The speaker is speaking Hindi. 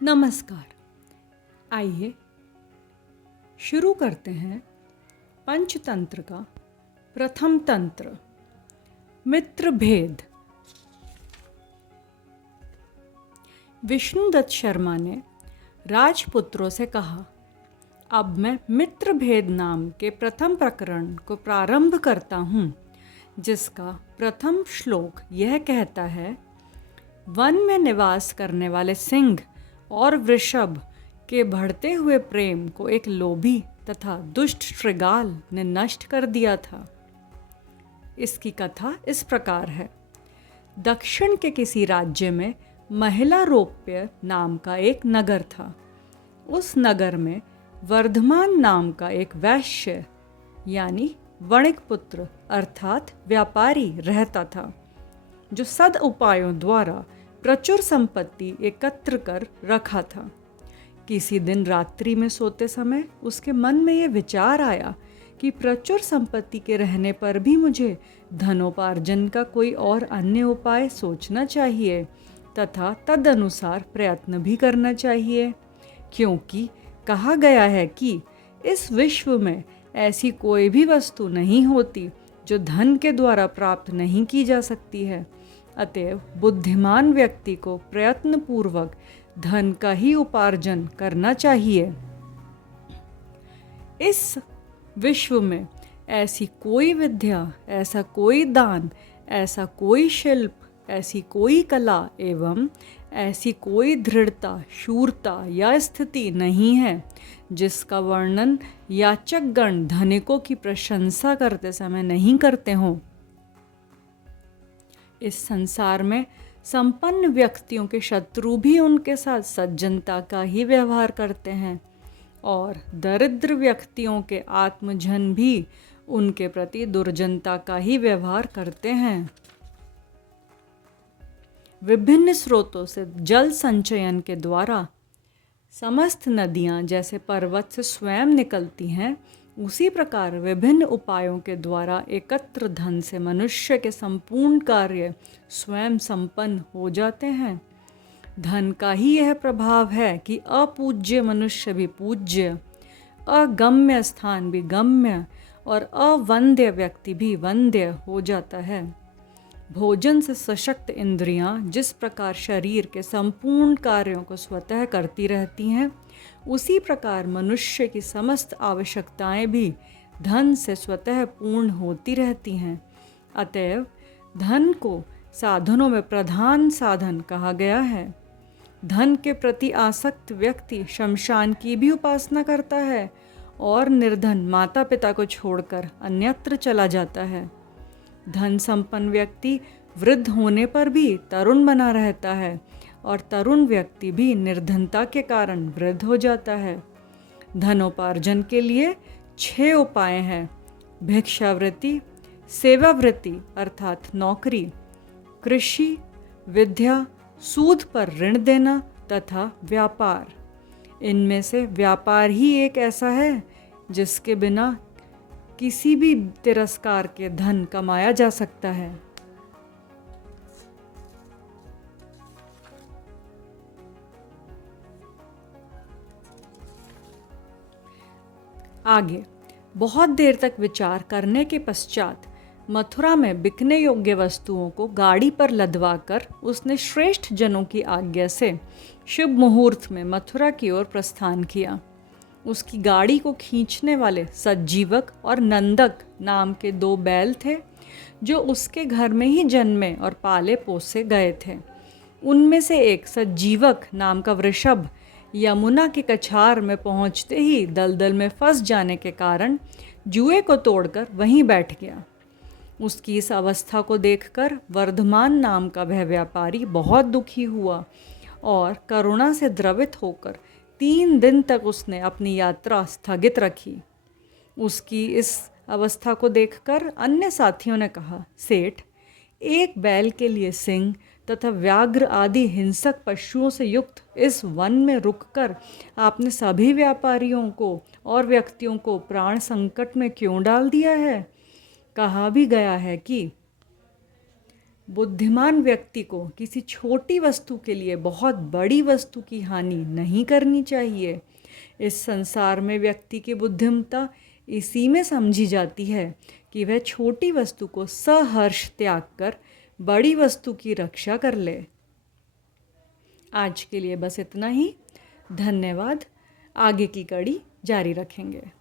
नमस्कार। आइए शुरू करते हैं पंचतंत्र का प्रथम तंत्र, मित्र भेद। विष्णुदत्त शर्मा ने राजपुत्रों से कहा, अब मैं मित्र भेद नाम के प्रथम प्रकरण को प्रारंभ करता हूँ, जिसका प्रथम श्लोक यह कहता है, वन में निवास करने वाले सिंह और वृषभ के बढ़ते हुए प्रेम को एक लोभी तथा दुष्ट श्रृगाल ने नष्ट कर दिया था। इसकी कथा इस प्रकार है। दक्षिण के किसी राज्य में महिला रोप्य नाम का एक नगर था। उस नगर में वर्धमान नाम का एक वैश्य यानी वणिक पुत्र अर्थात व्यापारी रहता था, जो सद उपायों द्वारा प्रचुर संपत्ति एकत्र कर रखा था। किसी दिन रात्रि में सोते समय उसके मन में यह विचार आया कि प्रचुर संपत्ति के रहने पर भी मुझे धनोपार्जन का कोई और अन्य उपाय सोचना चाहिए तथा तदनुसार प्रयत्न भी करना चाहिए, क्योंकि कहा गया है कि इस विश्व में ऐसी कोई भी वस्तु नहीं होती जो धन के द्वारा प्राप्त नहीं की जा सकती है। अतएव बुद्धिमान व्यक्ति को प्रयत्नपूर्वक धन का ही उपार्जन करना चाहिए। इस विश्व में ऐसी कोई विद्या, ऐसा कोई दान, ऐसा कोई शिल्प, ऐसी कोई कला एवं ऐसी कोई दृढ़ता, शूरता या स्थिति नहीं है जिसका वर्णन याचकगण धनिकों की प्रशंसा करते समय नहीं करते हों। इस संसार में संपन्न व्यक्तियों के शत्रु भी उनके साथ सज्जनता का ही व्यवहार करते हैं और दरिद्र व्यक्तियों के आत्मजन भी उनके प्रति दुर्जनता का ही व्यवहार करते हैं। विभिन्न स्रोतों से जल संचयन के द्वारा समस्त नदियाँ जैसे पर्वत से स्वयं निकलती हैं, उसी प्रकार विभिन्न उपायों के द्वारा एकत्र धन से मनुष्य के संपूर्ण कार्य स्वयं संपन्न हो जाते हैं। धन का ही यह प्रभाव है कि अपूज्य मनुष्य भी पूज्य, अगम्य स्थान भी गम्य और अवंद्य व्यक्ति भी वंद्य हो जाता है। भोजन से सशक्त इंद्रियां जिस प्रकार शरीर के संपूर्ण कार्यों को स्वतः करती रहती हैं, उसी प्रकार मनुष्य की समस्त आवश्यकताएं भी धन से स्वतः पूर्ण होती रहती हैं। अतएव धन को साधनों में प्रधान साधन कहा गया है। धन के प्रति आसक्त व्यक्ति शमशान की भी उपासना करता है और निर्धन माता पिता को छोड़कर अन्यत्र चला जाता है। धन संपन्न व्यक्ति वृद्ध होने पर भी तरुण बना रहता है और तरुण व्यक्ति भी निर्धनता के कारण वृद्ध हो जाता है। धनोपार्जन के लिए 6 उपाय हैं: भिक्षावृत्ति, सेवावृत्ति अर्थात नौकरी, कृषि, विद्या, सूद पर ऋण देना तथा व्यापार। इनमें से व्यापार ही एक ऐसा है जिसके बिना किसी भी तिरस्कार के धन कमाया जा सकता है। आगे बहुत देर तक विचार करने के पश्चात मथुरा में बिकने योग्य वस्तुओं को गाड़ी पर लदवाकर उसने श्रेष्ठ जनों की आज्ञा से शुभ मुहूर्त में मथुरा की ओर प्रस्थान किया। उसकी गाड़ी को खींचने वाले सज्जीवक और नंदक नाम के 2 बैल थे, जो उसके घर में ही जन्मे और पाले पोसे गए थे। उनमें से एक सज्जीवक नाम का वृषभ यमुना की कछार में पहुंचते ही दलदल में फंस जाने के कारण जुए को तोड़कर वहीं बैठ गया। उसकी इस अवस्था को देखकर वर्धमान नाम का वह व्यापारी बहुत दुखी हुआ और करुणा से द्रवित होकर 3 दिन तक उसने अपनी यात्रा स्थगित रखी। उसकी इस अवस्था को देखकर अन्य साथियों ने कहा, सेठ, एक बैल के लिए सिंह तथा व्याघ्र आदि हिंसक पशुओं से युक्त इस वन में रुककर आपने सभी व्यापारियों को और व्यक्तियों को प्राण संकट में क्यों डाल दिया है? कहा भी गया है कि बुद्धिमान व्यक्ति को किसी छोटी वस्तु के लिए बहुत बड़ी वस्तु की हानि नहीं करनी चाहिए। इस संसार में व्यक्ति की बुद्धिमत्ता इसी में समझी जाती है कि वह छोटी वस्तु को सहर्ष त्याग कर बड़ी वस्तु की रक्षा कर ले। आज के लिए बस इतना ही। धन्यवाद। आगे की कड़ी जारी रखेंगे।